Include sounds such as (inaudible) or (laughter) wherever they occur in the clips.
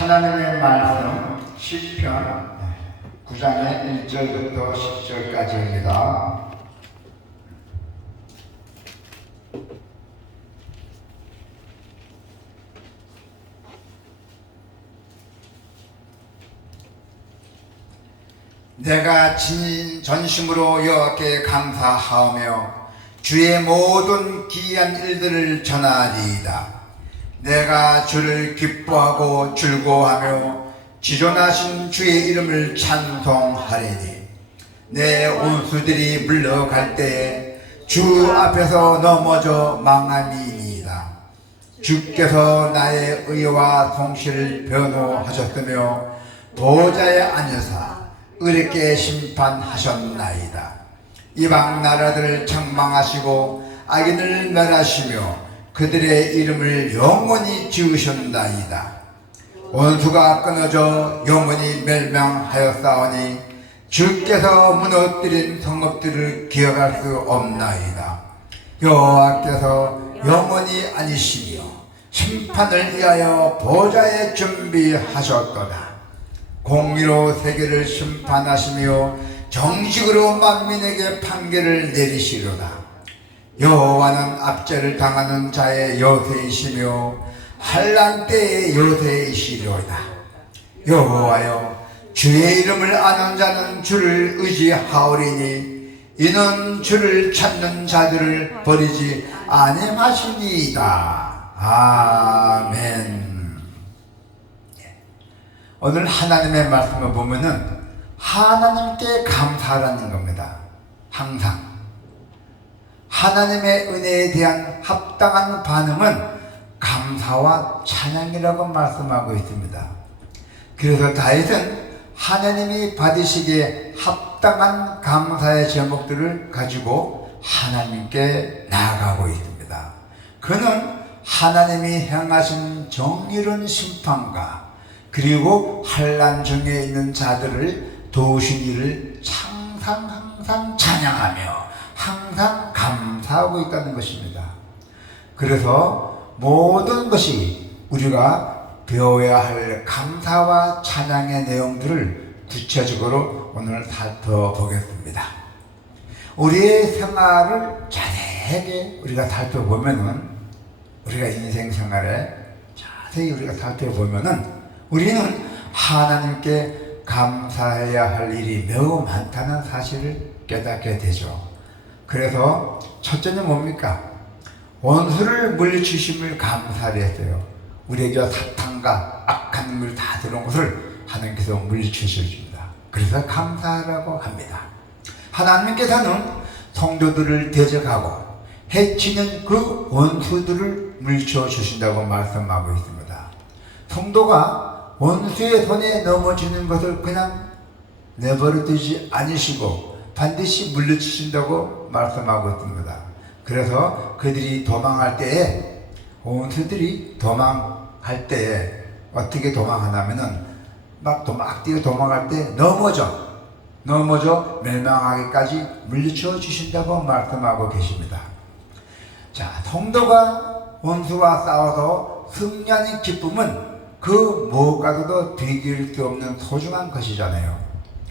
하나님의 말씀 시편 9장의 1절부터 10절까지입니다. 내가 진 전심으로 여호와께 감사하오며 주의 모든 기이한 일들을 전하리이다. 내가 주를 기뻐하고 즐거워하며 지존하신 주의 이름을 찬송하리니 내 온수들이 물러갈 때에 주 앞에서 넘어져 망함이니이다. 주께서 나의 의와 성실을 변호하셨으며 보좌에 앉으사 의롭게 심판하셨나이다. 이방 나라들을 책망하시고 악인을 멸하시며 그들의 이름을 영원히 지으셨나이다. 원수가 끊어져 영원히 멸망하였사오니 주께서 무너뜨린 성읍들을 기억할 수 없나이다. 여호와께서 영원히 아니시며 심판을 위하여 보좌에 준비하셨도다. 공의로 세계를 심판하시며 정식으로 만민에게 판결을 내리시로다. 여호와는 압제를 당하는 자의 요새이시며 한란 때의 요새이시로다. 여호와여 주의 이름을 아는 자는 주를 의지하오리니 이는 주를 찾는 자들을 버리지 아니하시니이다. 아멘. 오늘 하나님의 말씀을 보면은 하나님께 감사하라는 겁니다. 항상. 하나님의 은혜에 대한 합당한 반응은 감사와 찬양이라고 말씀하고 있습니다. 그래서 다윗은 하나님이 받으시기에 합당한 감사의 제목들을 가지고 하나님께 나아가고 있습니다. 그는 하나님이 행하신 정의로운 심판과 그리고 환란 중에 있는 자들을 도우신 이를 항상 항상 찬양하며 항상 감 사하고 있다는 것입니다. 그래서 모든 것이 우리가 배워야 할 감사와 찬양의 내용들을 구체적으로 오늘 살펴보겠습니다. 우리의 생활을 자세하게 우리가 살펴보면은 우리가 인생 생활에 자세히 우리가 살펴보면은 우리는 하나님께 감사해야 할 일이 매우 많다는 사실을 깨닫게 되죠. 그래서 첫째는 뭡니까? 원수를 물리치심을 감사를 했어요. 우리에게 사탄과 악한 물 다 들어온 것을 하나님께서 물리치셔 줍니다. 그래서 감사라고 합니다. 하나님께서는 성도들을 대적하고 해치는 그 원수들을 물리쳐 주신다고 말씀하고 있습니다. 성도가 원수의 손에 넘어지는 것을 그냥 내버려 두지 않으시고 반드시 물리치신다고 말씀하고 있습니다. 그래서 그들이 도망할 때에 원수들이 도망할 때에 어떻게 도망하냐면은 막 도망, 악디가 도망할 때 넘어져 넘어져 멸망하기까지 물리쳐 주신다고 말씀하고 계십니다. 자, 성도가 원수와 싸워서 승리하는 기쁨은 그 무엇과도 비교할 수 없는 소중한 것이잖아요.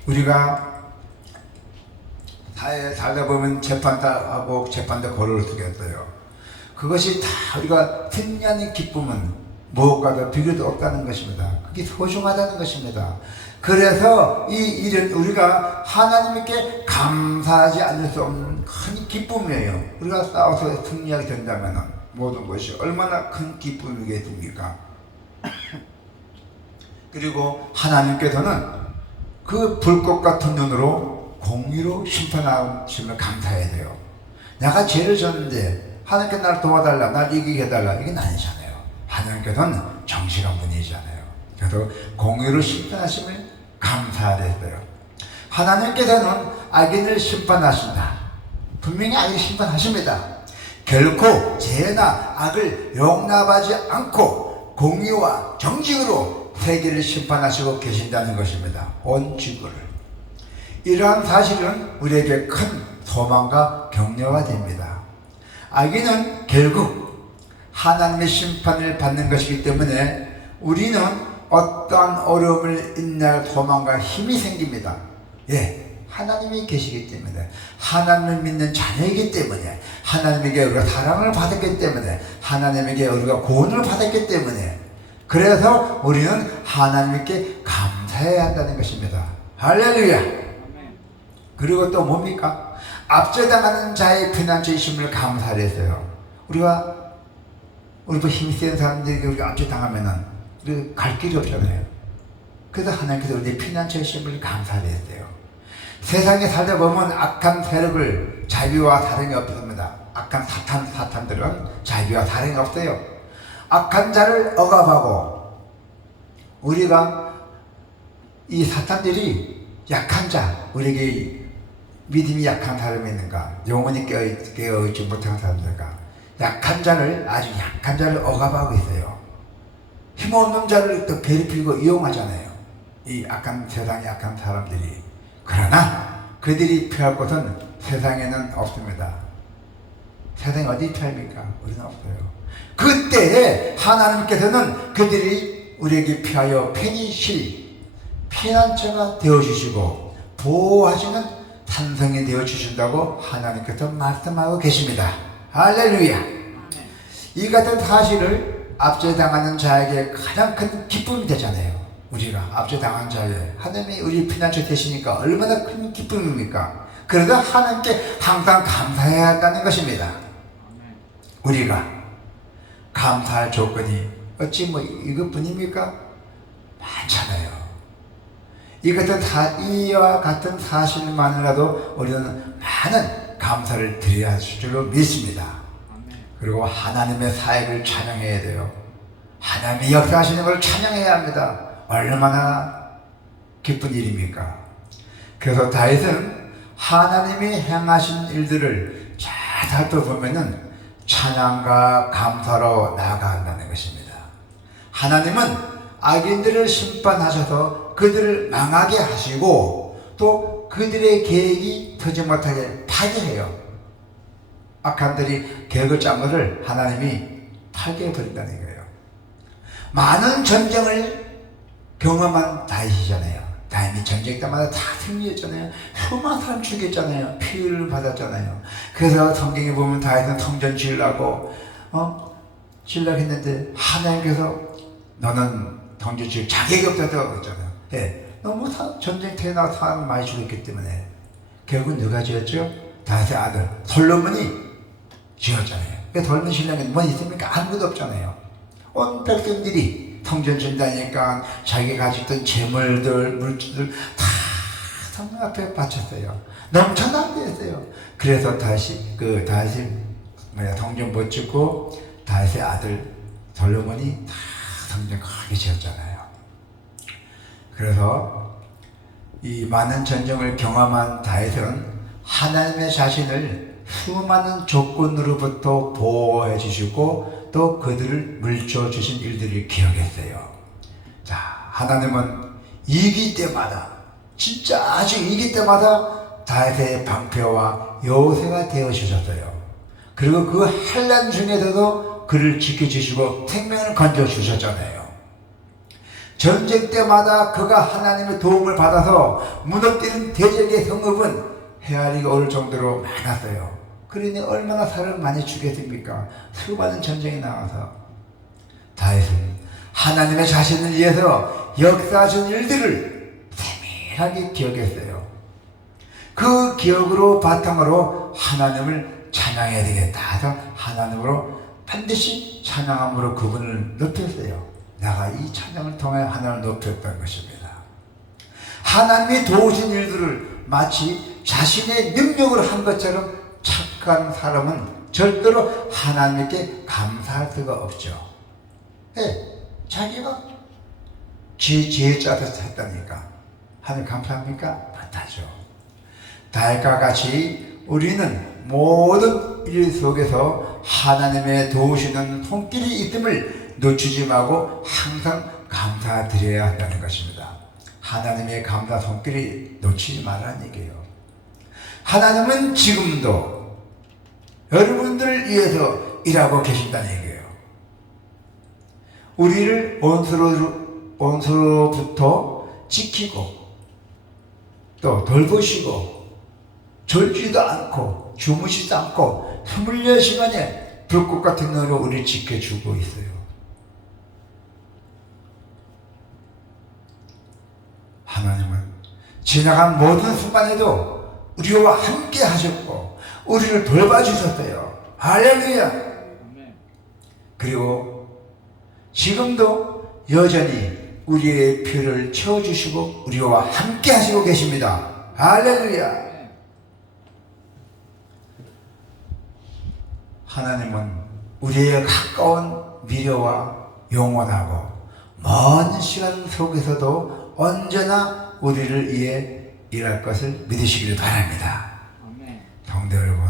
우리가 사회에 살다 보면 재판하고 재판대 거를 쓰겠어요. 그것이 다 우리가 승리하는 기쁨은 무엇과도 비교도 없다는 것입니다. 그게 소중하다는 것입니다. 그래서 이 일은 우리가 하나님께 감사하지 않을 수 없는 큰 기쁨이에요. 우리가 싸워서 승리하게 된다면 모든 것이 얼마나 큰 기쁨이겠습니까? (clears throat) 그리고 하나님께서는 그 불꽃 같은 눈으로 공의로 심판하시면 감사해야 돼요. 내가 죄를 졌는데 하나님께 나를 도와달라, 날 이기게 해달라 이게 아니잖아요. 하나님께서는 정실한 분이잖아요. 그래서 공의로 심판하심을 감사하랬어요. 하나님께서는 악인을 심판하신다. 분명히 악을 심판하십니다. 결코 죄나 악을 용납하지 않고 공의와 정직으로 세계를 심판하시고 계신다는 것입니다. 온 지구를. 이러한 사실은 우리에게 큰 소망과 격려가 됩니다. 악인은 결국 하나님의 심판을 받는 것이기 때문에 우리는 어떠한 어려움을 인내할 도망갈 힘이 생깁니다. 예. 하나님이 계시기 때문에 하나님을 믿는 자녀이기 때문에 하나님에게 우리가 사랑을 받았기 때문에 하나님에게 우리가 구원을 받았기 때문에 그래서 우리는 하나님께 감사해야 한다는 것입니다. 할렐루야. 그리고 또 뭡니까? 앞서당하는 자의 피난처이심을 감사를 했어요. 우리가 우리 뭐 힘센 사람들에게 우리가 앞서당하면은 우리 갈 길이 없잖아요. 그래서 하나님께서 우리 피난처이심을 감사를 했어요. 세상에 살다 보면 악한 세력을 자비와 다름이 없습니다. 악한 사탄, 사탄들은 자비와 다름이 없어요. 악한 자를 억압하고 우리가 이 사탄들이 약한 자, 우리에게 믿음이 약한 사람이 있는가, 영혼이 깨어, 깨어있지 못한 사람들과 약한 자를, 아주 약한 자를 억압하고 있어요. 힘없는 자를 또 괴롭히고 이용하잖아요. 이 악한 세상의 악한 사람들이. 그러나 그들이 피할 곳은 세상에는 없습니다. 세상에 어디 피합니까? 우리는 없어요. 그때에 하나님께서는 그들이 우리에게 피하여 편히 쉴 피난처가 되어주시고 보호하시는 산성이 되어 주신다고 하나님께서 말씀하고 계십니다. 할렐루야! 이 같은 사실을 앞서당하는 자에게 가장 큰 기쁨이 되잖아요. 우리가 앞서당한 자에 하나님이 우리 피난처 되시니까 얼마나 큰 기쁨입니까? 그래서 하나님께 항상 감사해야 한다는 것입니다. 우리가 감사할 조건이 어찌 뭐 이것뿐입니까? 많잖아요. 이 같은 사, 이와 같은 사실만이라도 우리는 많은 감사를 드려야 할 줄로 믿습니다. 그리고 하나님의 사역을 찬양해야 돼요. 하나님이 역사하시는 걸 찬양해야 합니다. 얼마나 기쁜 일입니까? 그래서 다윗은 하나님이 행하신 일들을 잘 살펴보면은 찬양과 감사로 나아간다는 것입니다. 하나님은 악인들을 심판하셔서 그들을 망하게 하시고 또 그들의 계획이 터지 못하게 파괴해요. 악한들이 계획을 짠 것을 하나님이 파괴해버린다는 거예요. 많은 전쟁을 경험한 다윗이잖아요. 다윗이 전쟁 때마다 다 승리했잖아요. 수많은 사람 죽였잖아요. 피를 받았잖아요. 그래서 성경에 보면 다윗은 성전 지으려고 어? 지으려고 했는데 하나님께서 너는 성전 지을 자격이 없다고 했잖아요. 예. 너무 사, 전쟁터에 나가 사람 많이 죽였기 때문에 결국은 누가 지었죠? 다윗의 아들 솔로몬이 지었잖아요. 그 젊은 신랑이 뭐 있습니까? 아무것도 없잖아요. 온 백성들이 성전 준다니까 자기 가졌던 재물들, 물질들 다 성령 앞에 바쳤어요. 넘쳐나게 했어요. 그래서 다시 그 다시 뭐야 성전 못 짓고 다윗의 아들 솔로몬이 다 성전 크게 지었잖아요. 그래서 이 많은 전쟁을 경험한 다윗은 하나님의 자신을 수많은 조건으로부터 보호해 주시고 또 그들을 물줘 주신 일들을 기억했어요. 자, 하나님은 이기 때마다 진짜 아주 이기 때마다 다윗의 방패와 요새가 되어 주셨어요. 그리고 그 환란 중에서도 그를 지켜주시고 생명을 건져 주셨잖아요. 전쟁 때마다 그가 하나님의 도움을 받아서 무너뜨린 대적의 성읍은 헤아리가 올 정도로 많았어요. 그러니 얼마나 사람 많이 죽였습니까? 수많은 전쟁에 나가서 다윗은 하나님의 자신을 위해서 역사하신 일들을 세밀하게 기억했어요. 그 기억으로 바탕으로 하나님을 찬양해야 되겠다 하나님으로 반드시 찬양함으로 그분을 높였어요. 내가 이 찬양을 통해 하나님을 높였던 것입니다. 하나님이 도우신 일들을 마치 자신의 능력을 한 것처럼 착한 사람은 절대로 하나님께 감사할 수가 없죠. 예, 자기가 지, 지혜 짜서 했다니까. 하나님 감사합니까? 못하죠. 다윗과 같이 우리는 모든 일 속에서 하나님의 도우시는 손길이 있음을 놓치지 말고 항상 감사드려야 한다는 것입니다. 하나님의 감사 손길이 놓치지 말라는 얘기예요. 하나님은 지금도 여러분들을 위해서 일하고 계신다는 얘기예요. 우리를 원수로 원수로부터 지키고 또 돌보시고 졸지도 않고 주무시지도 않고 24시간에 불꽃 같은 눈으로 우리를 지켜주고 있어요. 하나님은 지나간 모든 순간에도 우리와 함께 하셨고 우리를 돌봐주셨어요. 할렐루야. 그리고 지금도 여전히 우리의 피를 채워주시고 우리와 함께 하시고 계십니다. 할렐루야. 하나님은 우리의 가까운 미래와 영원하고 먼 시간 속에서도 언제나 우리를 위해 일할 것을 믿으시길 바랍니다. 성도 여러분,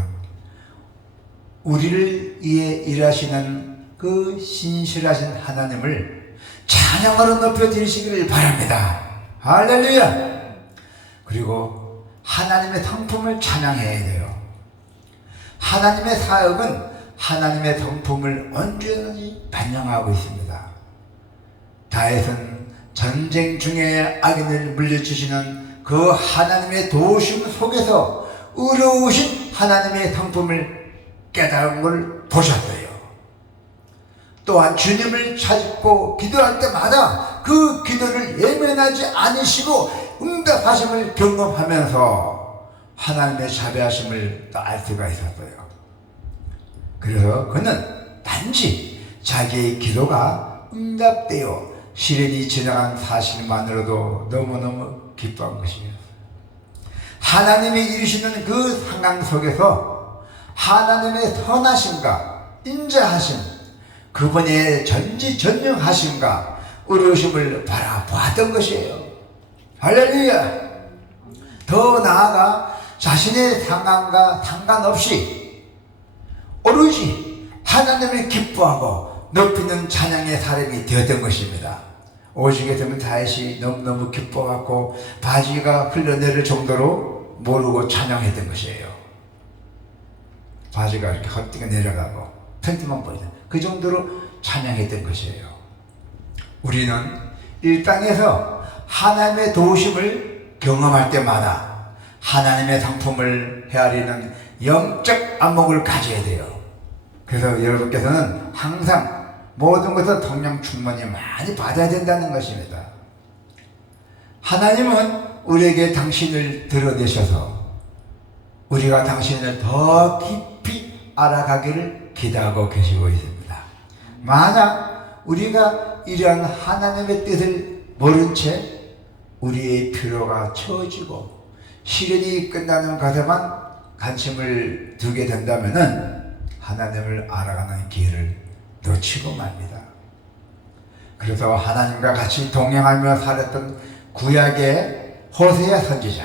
우리를 위해 일하시는 그 신실하신 하나님을 찬양으로 높여드리시기를 바랍니다. 할렐루야! 그리고 하나님의 성품을 찬양해야 돼요. 하나님의 사역은 하나님의 성품을 언제든지 반영하고 있습니다. 다윗은 전쟁 중에 악인을 물리치시는 그 하나님의 도우심 속에서 의로우신 하나님의 성품을 깨달은 걸 보셨어요. 또한 주님을 찾고 기도할 때마다 그 기도를 예면하지 않으시고 응답하심을 경험하면서 하나님의 자비하심을 알 수가 있었어요. 그래서 그는 단지 자기의 기도가 응답되어 시련이 지나간 사실만으로도 너무너무 기뻐한 것이에요. 하나님이 이루시는 그 상황 속에서 하나님의 선하심과 인자하심, 그분의 전지전능하심과 의로우심을 바라보았던 것이에요. 할렐루야! 더 나아가 자신의 상황과 상관없이 오로지 하나님을 기뻐하고 높이는 찬양의 사람이 되었던 것입니다. 오시게 되면 다윗이 너무너무 기뻐갖고 바지가 흘러내릴 정도로 모르고 찬양했던 것이에요. 바지가 이렇게 헛되게 내려가고 팬티만 보이는 그 정도로 찬양했던 것이에요. 우리는 이 땅에서 하나님의 도우심을 경험할 때마다 하나님의 상품을 헤아리는 영적 안목을 가져야 돼요. 그래서 여러분께서는 항상 모든 것을 성령 충만히 많이 받아야 된다는 것입니다. 하나님은 우리에게 당신을 드러내셔서 우리가 당신을 더 깊이 알아가기를 기대하고 계시고 있습니다. 만약 우리가 이러한 하나님의 뜻을 모른 채 우리의 필요가 채워지고 시련이 끝나는 것에만 관심을 두게 된다면은 하나님을 알아가는 기회를 놓치고 맙니다. 그래서 하나님과 같이 동행하며 살았던 구약의 호세야 선지자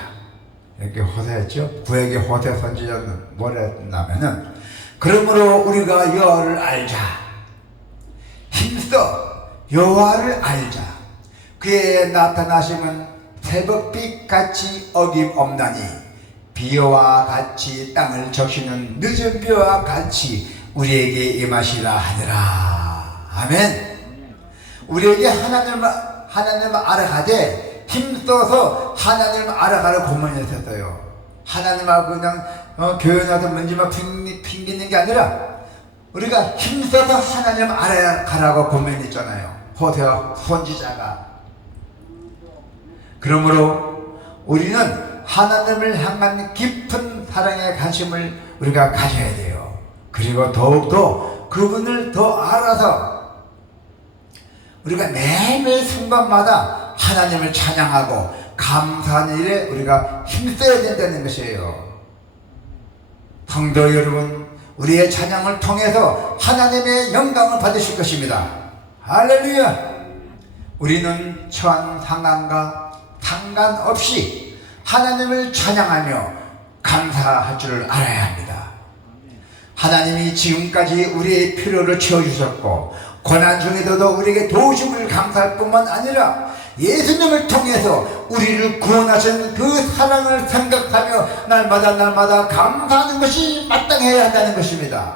여기 호세였죠. 구약의 호세 선지자는 뭐랬냐면은 그러므로 우리가 여호와를 알자 힘써 여호와를 알자 그의 나타나심은 새벽빛 같이 어김없나니 비와 같이 땅을 적시는 늦은 비와 같이 우리에게 임하시라 하더라. 아멘. 우리에게 하나님을 하나님을 알아가되 힘써서 하나님을 알아가는 고문이 있었어요. 하나님하고 그냥 어, 교회 나서 문제만 핑, 핑기는 게 아니라 우리가 힘써서 하나님 알아가라고 고민이 있잖아요. 호세와 선지자가. 그러므로 우리는 하나님을 향한 깊은 사랑의 관심을 우리가 가져야 돼요. 그리고 더욱더 그분을 더 알아서 우리가 매일매일 순간마다 하나님을 찬양하고 감사하는 일에 우리가 힘써야 된다는 것이에요. 성도 여러분, 우리의 찬양을 통해서 하나님의 영광을 받으실 것입니다. 할렐루야! 우리는 처한 상황과 상관없이 하나님을 찬양하며 감사할 줄을 알아야 합니다. 하나님이 지금까지 우리의 필요를 채워주셨고 고난 중에도 우리에게 도우심을 감사할 뿐만 아니라 예수님을 통해서 우리를 구원하신 그 사랑을 생각하며 날마다 날마다 감사하는 것이 마땅해야 한다는 것입니다.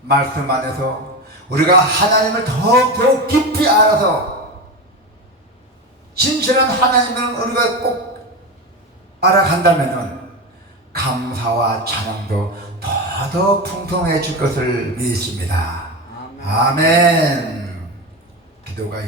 말씀 안에서 우리가 하나님을 더욱더 깊이 알아서 진실한 하나님을 우리가 꼭 알아간다면은 감사와 찬양도 더 더 풍성해질 것을 믿습니다. 아멘. 기도가